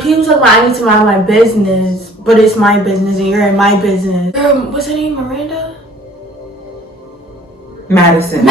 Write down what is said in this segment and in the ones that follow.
And people talk about I need to mind my business, but it's my business and you're in my business. What's her name? Miranda? Madison.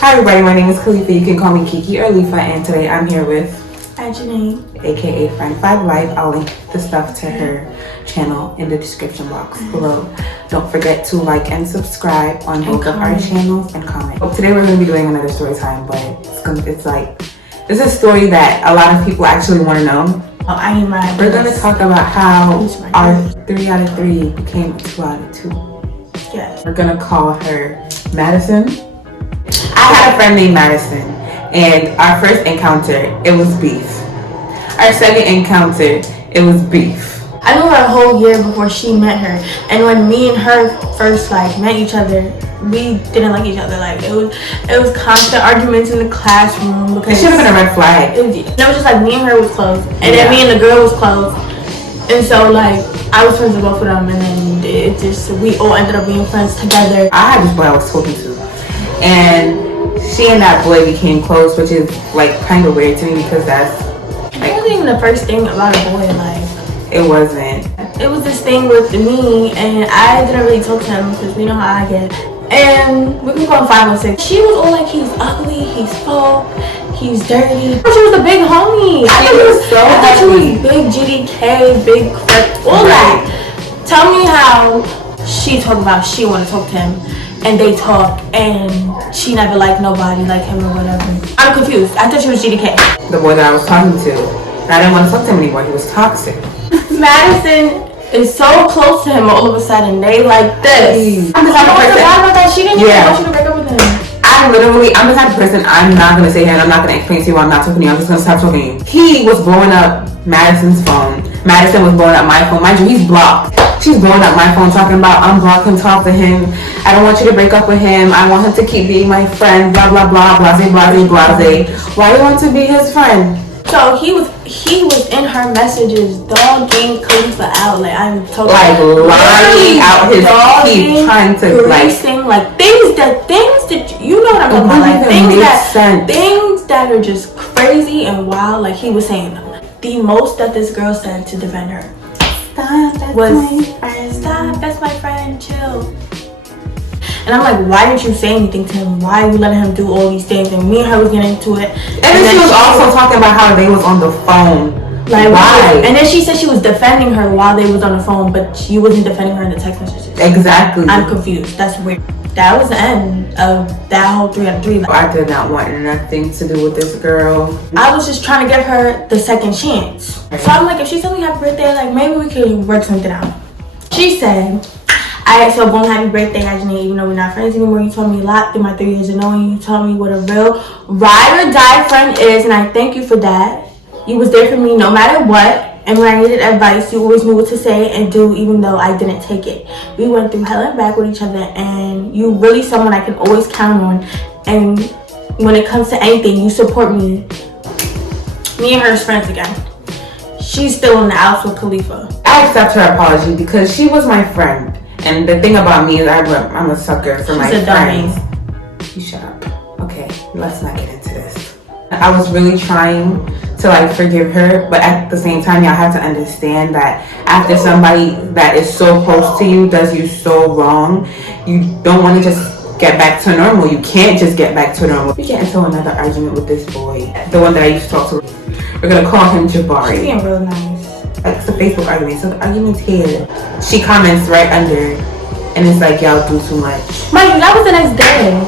Hi everybody, my name is Khalifa. You can call me Kiki or Lifa, and today I'm here with Janine, aka Friend 5 Life. I'll link the stuff to her channel in the description box below. Don't forget to like and subscribe on both of our channels and comment. Today we're going to be doing another story time, but it's like, this is a story that a lot of people actually want to know. We're going to talk about how our 3 out of 3 became a 2 out of 2. Yes. We're going to call her Madison. I had a friend named Madison, and our first encounter, it was beef. Our second encounter, it was beef. I knew her a whole year before she met her, and when me and her first met each other, we didn't like each other. Like it was constant arguments in the classroom because it should have been a red flag. It was just like me and her was close, and then me and the girl was close, and so like I was friends with both of them, and then we all ended up being friends together. I had this boy I was talking to, and she and that boy became close, which is like kind of weird to me because that's like, it wasn't even the first thing about a boy. Like it wasn't. It was this thing with me, and I didn't really talk to him because we know how I get. And we can call him 516. She was all like, he's ugly, he's full, he's dirty. She was a big homie. I thought she was big GDK, big all that. Tell me how she talked about she want to talk to him, and they talk, and she never liked nobody like him or whatever. I'm confused. I thought she was GDK. The boy that I was talking to, I didn't want to talk to him anymore. He was toxic. Madison is so close to him, all of a sudden they like this. I'm the type of person. About that. She didn't even want you to break up with him. I'm the type of person, I'm not gonna say, and I'm not gonna explain to you why I'm not talking to you. I'm just gonna stop talking to you. He was blowing up Madison's phone. Madison was blowing up my phone. Mind you, he's blocked. She's blowing up my phone, talking about unblock him, talk to him. I don't want you to break up with him. I want him to keep being my friend. Blah blah blah. Blase blase blase. Why do you want to be his friend? So he was in her messages dogging Khalifa out. Like I'm totally like lying out his teeth, trying to like things that you know what I'm talking about. Like things that are just crazy and wild. Like he was saying them. The most that this girl said to defend her stop, that's my friend, chill. And I'm like, why didn't you say anything to him? Why are you letting him do all these things? And me and her was getting into it. And then she was also talking about how they was on the phone. Like why? And then she said she was defending her while they was on the phone, but she wasn't defending her in the text messages. Exactly. I'm confused. That's weird. That was the end of that whole 3 out of 3. I did not want nothing to do with this girl. I was just trying to give her the second chance. So I'm like, if she told me happy birthday, like maybe we could work something out. She said, so boom, happy birthday, Janine. Even though we're not friends anymore, you told me a lot through my 3 years of knowing you. You told me what a real ride or die friend is, and I thank you for that. You was there for me no matter what. And when I needed advice, you always knew what to say and do, even though I didn't take it. We went through hell and back with each other, and you really someone I can always count on. And when it comes to anything, you support me. Me and her is friends again. She's still in the house with Khalifa. I accept her apology because she was my friend. And the thing about me is I'm a sucker for my friends. You shut up. Okay, let's not get into this. I was really trying to forgive her, but at the same time, y'all have to understand that after somebody that is so close to you does you so wrong, you don't want to just get back to normal. You can't just get back to normal. We get into another argument with this boy, the one that I used to talk to. We're gonna call him Jabari. She's being real nice. It's a Facebook argument, so the argument's here. She comments right under, and it's like, y'all do too much. Mind you, that was the next day.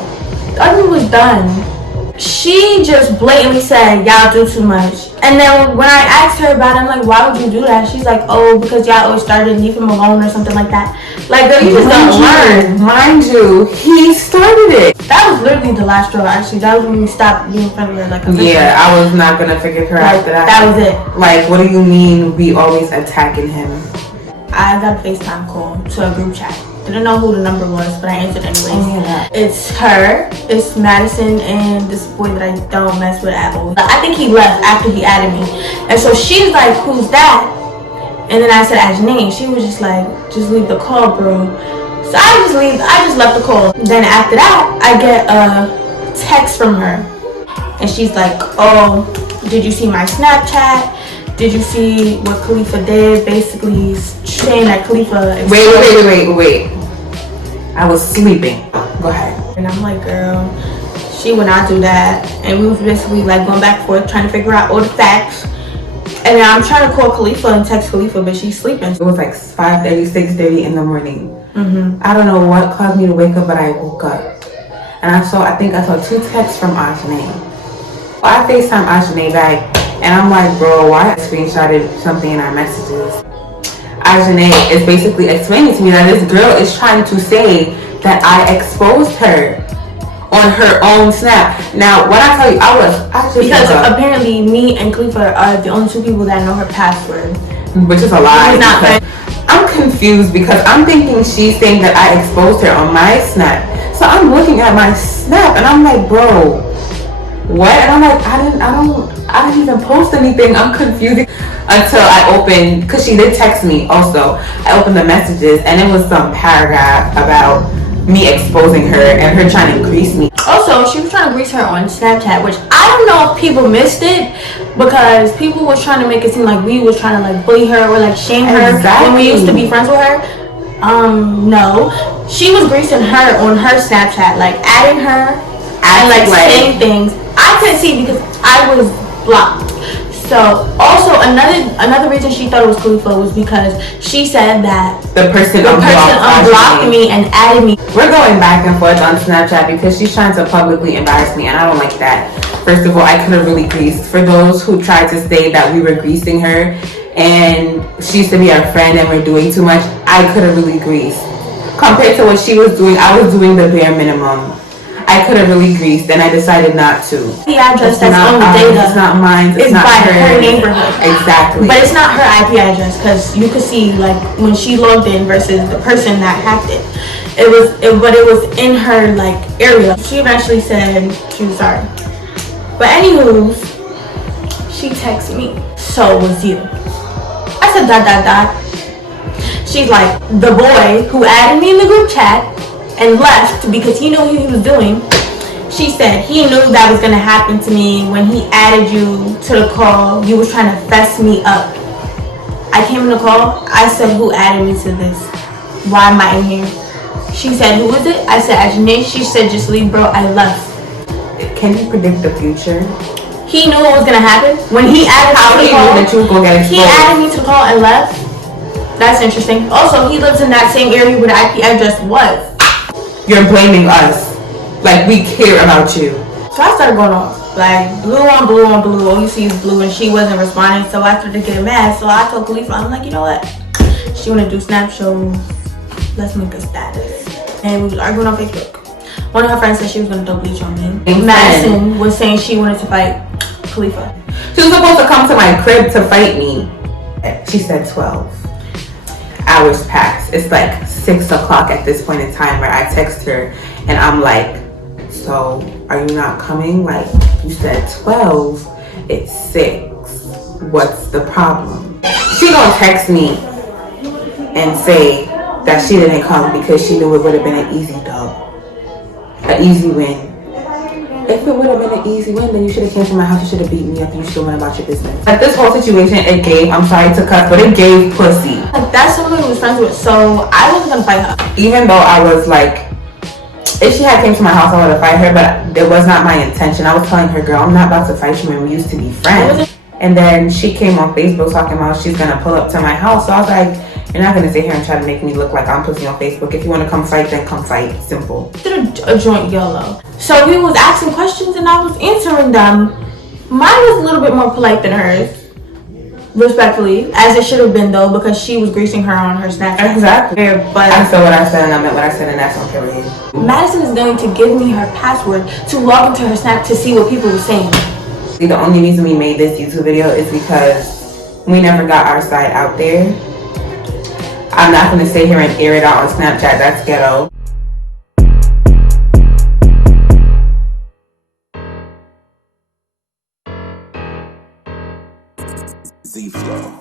The argument was done. She just blatantly said, y'all do too much. And then when I asked her about it, I'm like, why would you do that? She's like, oh, because y'all always started, leave him alone or something like that. Like, girl, you just don't learn. Mind you, he started it. That was literally the last straw, actually. That was when we stopped being friendly. Yeah, I was not going to forgive her after that. That was it. Like, what do you mean we always attacking him? I got a FaceTime call to a group chat. Didn't know who the number was, but I answered anyways. Oh, yeah. It's her, it's Madison, and this boy that I don't mess with at all. I think he left after he added me. And so she's like, who's that? And then I said, Janine. She was just like, just leave the call, bro. So I just left the call. Then after that, I get a text from her, and she's like, oh, did you see my Snapchat? Did you see what Khalifa did? Basically saying that Khalifa... Wait. I was sleeping. Go ahead. And I'm like, girl, she would not do that. And we was basically like going back and forth trying to figure out all the facts. And then I'm trying to call Khalifa and text Khalifa, but she's sleeping. It was like 5:30, 6:30 in the morning. I don't know what caused me to wake up, but I woke up. And I think I saw 2 texts from Ajane. I FaceTime Ajane back, and I'm like, bro, why I screenshotted something in our messages? Ajane is basically explaining to me that this girl is trying to say that I exposed her on her own Snap. Now, when I tell you, because apparently me and Khalifa are the only 2 people that know her password, which is a lie. I'm confused because I'm thinking she's saying that I exposed her on my Snap. So I'm looking at my Snap and I'm like, bro, what? And I'm like, I didn't even post anything. I'm confused until I opened, because she did text me also. I opened the messages and it was some paragraph about me exposing her and her trying to grease me. Also, she was trying to grease her on Snapchat, which I don't know if people missed it, because people was trying to make it seem like we was trying to like bully her or like shame her when we used to be friends with her. No, she was greasing her on her Snapchat, like adding her and like saying things. I couldn't see because I was blocked. So also another reason she thought it was Khalifa was because she said that the person unblocked me and added me. We're going back and forth on Snapchat because she's trying to publicly embarrass me, and I don't like that. First of all, I could have really greased. For those who tried to say that we were greasing her and she used to be our friend and we're doing too much, I could have really greased. Compared to what she was doing, I was doing the bare minimum. I could have really greased, and I decided not to. The address that's on the data, it's not mine. It's not by her neighborhood. Exactly. But it's not her IP address, because you could see like when she logged in versus the person that hacked it. But it was in her like area. She eventually said she was sorry. But anywho, she texted me. So was you? I said ... She's like, the boy who added me in the group chat and left because he knew what he was doing. She said he knew that was gonna happen to me when he added you to the call. You was trying to fess me up. I came in the call. I said, who added me to this? Why am I in here? She said, who is it? I said, Ajane. She said, just leave, bro. I left. Can you predict the future? He knew what was gonna happen when he added me to the call. That you were gonna get exposed. He added me to the call and left. That's interesting. Also, he lives in that same area where the IP address was. You're blaming us. Like we care about you. So I started going off. Like blue on blue on blue. All you see is blue, and she wasn't responding. So I started getting mad. So I told Khalifa, I'm like, you know what? She wanna do snap shows. Let's make a status. And we was arguing on Facebook. One of her friends said she was gonna throw bleach on me. Madison was saying she wanted to fight Khalifa. She was supposed to come to my crib to fight me. She said 12 hours passed. It's like 6 o'clock at this point in time where I text her and I'm like, so are you not coming? Like you said 12, it's 6. What's the problem? She gonna text me and say that she didn't come because she knew it would have been an easy dub, an easy win. If it would have been an easy win, then you should have came to my house. You should have beat me up and you should have went about your business. Like this whole situation, it gave, I'm sorry to cuss, but it gave pussy. Like that's someone who was friends with, so I wasn't gonna fight her. Even though I was like, if she had came to my house, I would have fight her, but it was not my intention. I was telling her, girl, I'm not about to fight you when we used to be friends. And then she came on Facebook talking about she's gonna pull up to my house. So I was like, you're not gonna sit here and try to make me look like I'm pussy on Facebook. If you wanna come fight, then come fight. Simple. Did a joint YOLO. So he was asking questions and I was answering them. Mine was a little bit more polite than hers. Respectfully, as it should have been though, because she was greasing her on her Snapchat. Exactly. But I said what I said and I meant what I said, and that's on period. Madison is going to give me her password to log into her Snap to see what people were saying. See, the only reason we made this YouTube video is because we never got our side out there. I'm not gonna sit here and air it out on Snapchat. That's ghetto. Z-Flow.